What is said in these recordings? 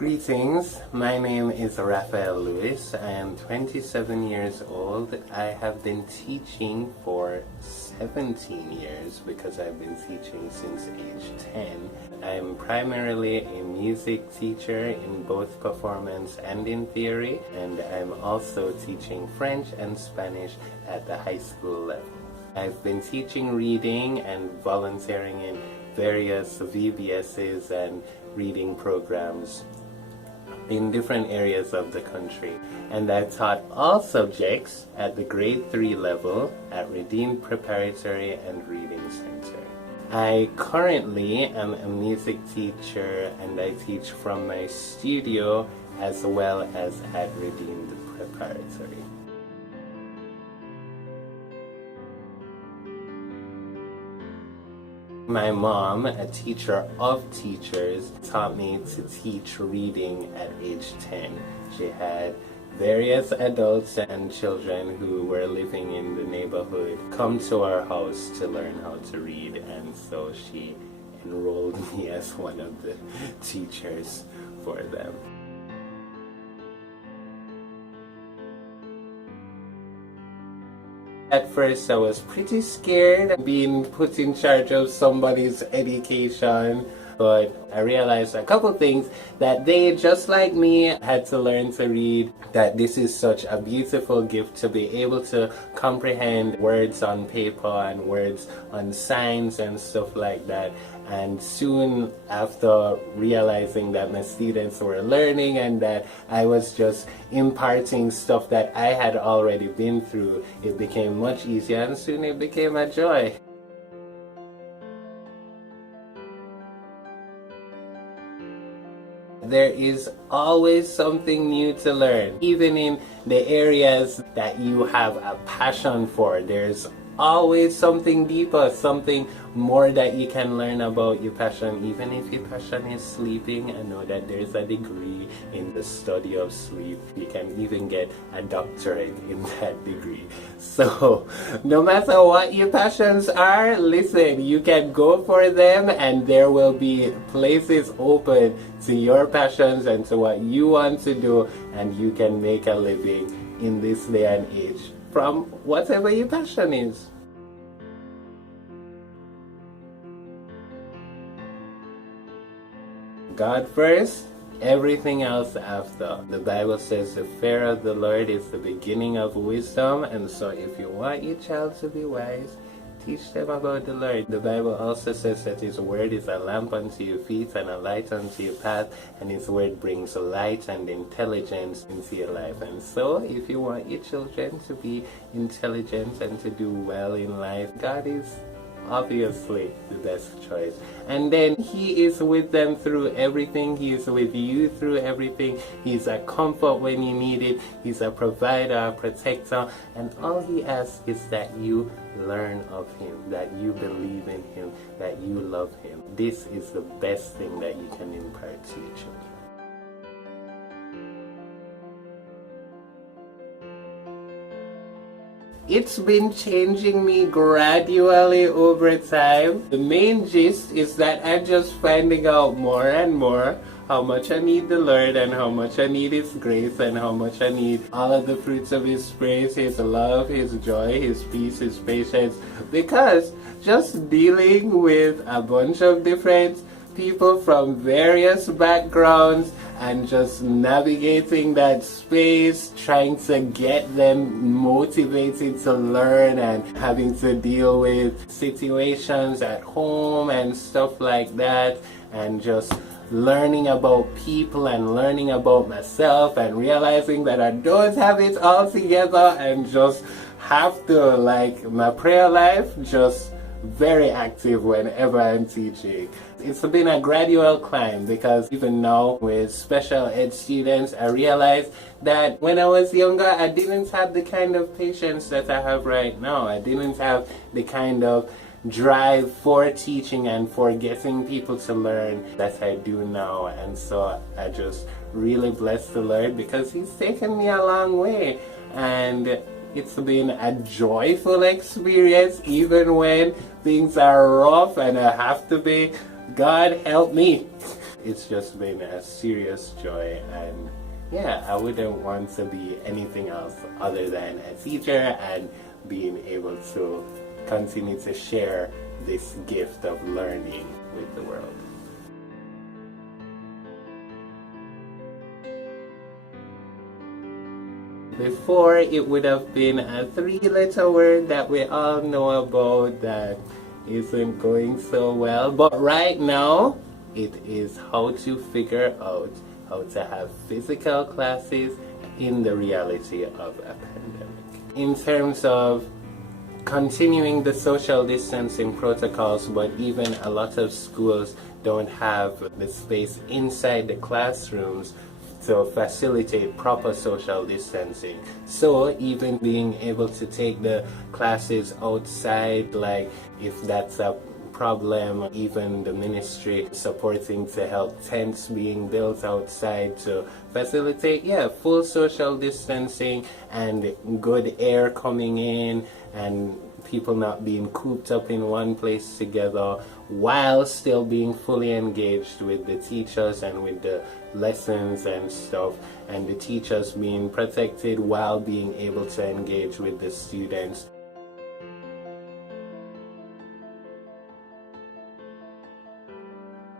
Greetings, my name is Raphael. I am 27 years old. I have been teaching for 17 years because I've been teaching since age 10. I'm primarily a music teacher in both performance and in theory, and I'm also teaching French and Spanish at the high school level. I've been teaching reading and volunteering in various VBSs and reading programs in different areas of the country, and I've taught all subjects at the grade 3 level at Redeemed Preparatory and Reading Center. I currently am a music teacher, and I teach from my studio as well as at Redeemed Preparatory. My mom, a teacher of teachers, taught me to teach reading at age 10. She had various adults and children who were living in the neighborhood come to our house to learn how to read, and so she enrolled me as one of the teachers for them. At first I was pretty scared being put in charge of somebody's education, but I realized a couple things: that they, just like me, had to learn to read, that this is such a beautiful gift to be able to comprehend words on paper and words on signs and stuff like that. And soon after realizing that my students were learning and that I was just imparting stuff that I had already been through, it became much easier, and soon it became a joy. There is always something new to learn. Even in the areas that you have a passion for, there's always something deeper, something more that you can learn about your passion. Even if your passion is sleeping, I know that there's a degree in the study of sleep. You can even get a doctorate in that degree. So no matter what your passions are, listen, you can go for them, and there will be places open to your passions and to what you want to do, and you can make a living in this day and age from whatever your passion is. God first, everything else after. The Bible says the fear of the Lord is the beginning of wisdom, and so if you want your child to be wise, teach them about the Lord. The Bible also says that His word is a lamp unto your feet and a light unto your path, and His word brings light and intelligence into your life. And so if you want your children to be intelligent and to do well in life, God is obviously the best choice. And then He is with them through everything. He is with you through everything. He's a comfort when you need it. He's a provider, a protector, and all He asks is that you learn of Him, that you believe in Him, that you love Him. This is the best thing that you can impart to your children. It's been changing me gradually over time. The main gist is that I'm just finding out more and more how much I need the Lord, and how much I need His grace, and how much I need all of the fruits of His Spirit, His love, His joy, His peace, His patience. Because just dealing with a bunch of different people from various backgrounds and just navigating that space, trying to get them motivated to learn, and having to deal with situations at home and stuff like that, and just learning about people and learning about myself, and realizing that I don't have it all together, and just have to, like, my prayer life just very active whenever I'm teaching. It's been a gradual climb, because even now with special ed students, I realized that when I was younger, I didn't have the kind of patience that I have right now. I didn't have the kind of drive for teaching and for getting people to learn that I do now. And so I just really bless the Lord, because He's taken me a long way, and it's been a joyful experience, even when things are rough and I have to be God help me. It's just been a serious joy, and yeah, I wouldn't want to be anything else other than a teacher and being able to continue to share this gift of learning with the world. Before, it would have been a three-letter word that we all know about that isn't going so well. But right now, it is how to figure out how to have physical classes in the reality of a pandemic. In terms of continuing the social distancing protocols, but even a lot of schools don't have the space inside the classrooms to facilitate proper social distancing. So even being able to take the classes outside, like if that's a problem, even the ministry supporting to help tents being built outside to facilitate, full social distancing and good air coming in and people not being cooped up in one place together while still being fully engaged with the teachers and with the lessons and stuff, and the teachers being protected while being able to engage with the students.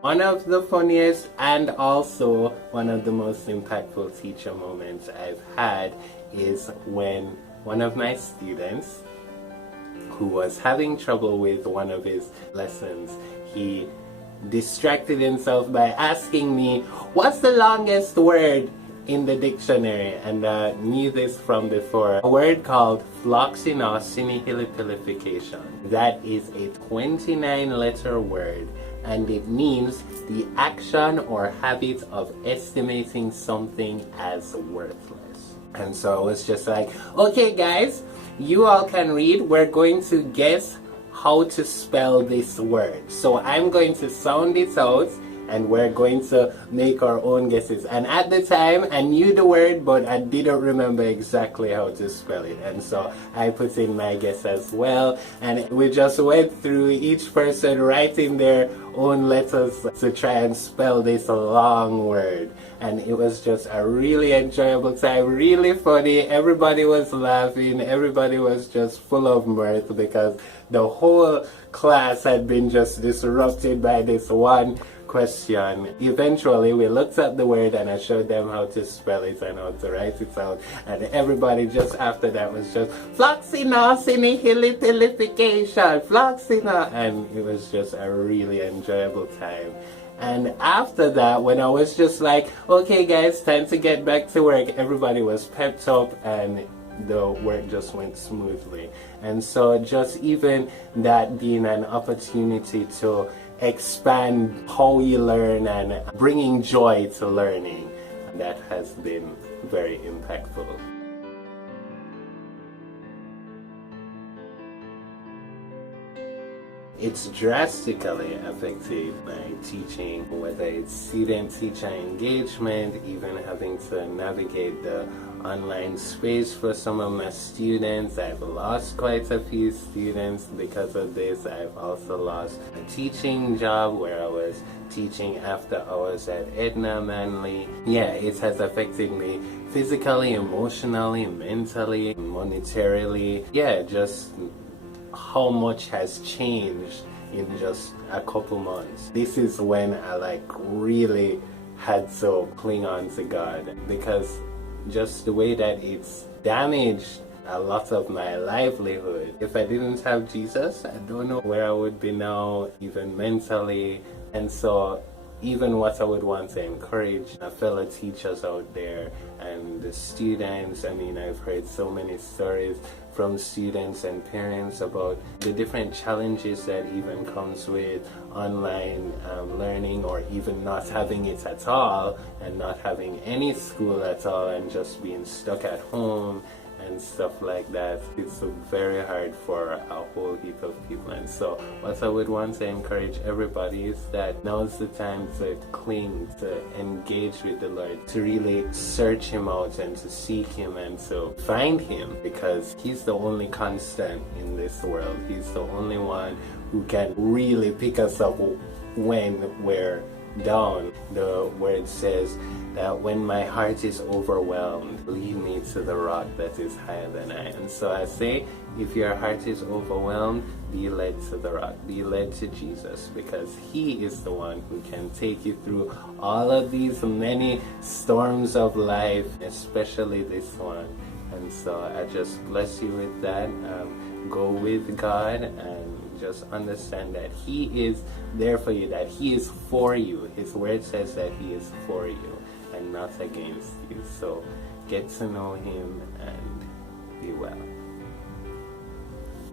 One of the funniest and also one of the most impactful teacher moments I've had is when one of my students, who was having trouble with one of his lessons, he distracted himself by asking me, what's the longest word in the dictionary? And I knew this from before. A word called floxinosinihilipilification. That is a 29-letter word, and it means the action or habit of estimating something as worthless. And so I was just like, okay guys, you all can read. We're going to guess how to spell this word. So I'm going to sound it out and we're going to make our own guesses. And at the time, I knew the word, but I didn't remember exactly how to spell it. And so I put in my guess as well. And we just went through each person writing their own letters to try and spell this long word. And it was just a really enjoyable time, really funny. Everybody was laughing. Everybody was just full of mirth because the whole class had been just disrupted by this one question. Eventually, we looked at the word and I showed them how to spell it and how to write it out. And everybody just after that was just floxinosinihilipilification, floxino. And it was just a really enjoyable time. And after that, when I was just like, okay guys, time to get back to work, everybody was pepped up and the work just went smoothly. And so just even that being an opportunity to expand how you learn and bringing joy to learning, that has been very impactful. It's drastically affected my teaching, whether it's student-teacher engagement, even having to navigate the online space for some of my students. I've lost quite a few students because of this. I've also lost a teaching job where I was teaching after hours at Edna Manley. Yeah, it has affected me physically, emotionally, mentally, monetarily. Yeah, just how much has changed in just a couple months. This is when I really had to cling on to God, because just the way that it's damaged a lot of my livelihood. If I didn't have Jesus, I don't know where I would be now, even mentally. And so even what I would want to encourage my fellow teachers out there and the students, I mean, I've heard so many stories from students and parents about the different challenges that even comes with online learning, or even not having it at all and not having any school at all and just being stuck at home and stuff like that. It's very hard for a whole heap of people. And so what I would want to encourage everybody is that now's the time to cling, to engage with the Lord, to really search Him out and to seek Him and to find Him, because He's the only constant in this world. He's the only one who can really pick us up when we're down. The word says that when my heart is overwhelmed, lead me to the rock that is higher than I. And so I say, if your heart is overwhelmed, be led to the rock, be led to Jesus, because he is the one who can take you through all of these many storms of life, especially this one. And so I just bless you with that. Go with God and just understand that he is there for you, that he is for you. His word says that he is for you and not against you. So get to know him and be well.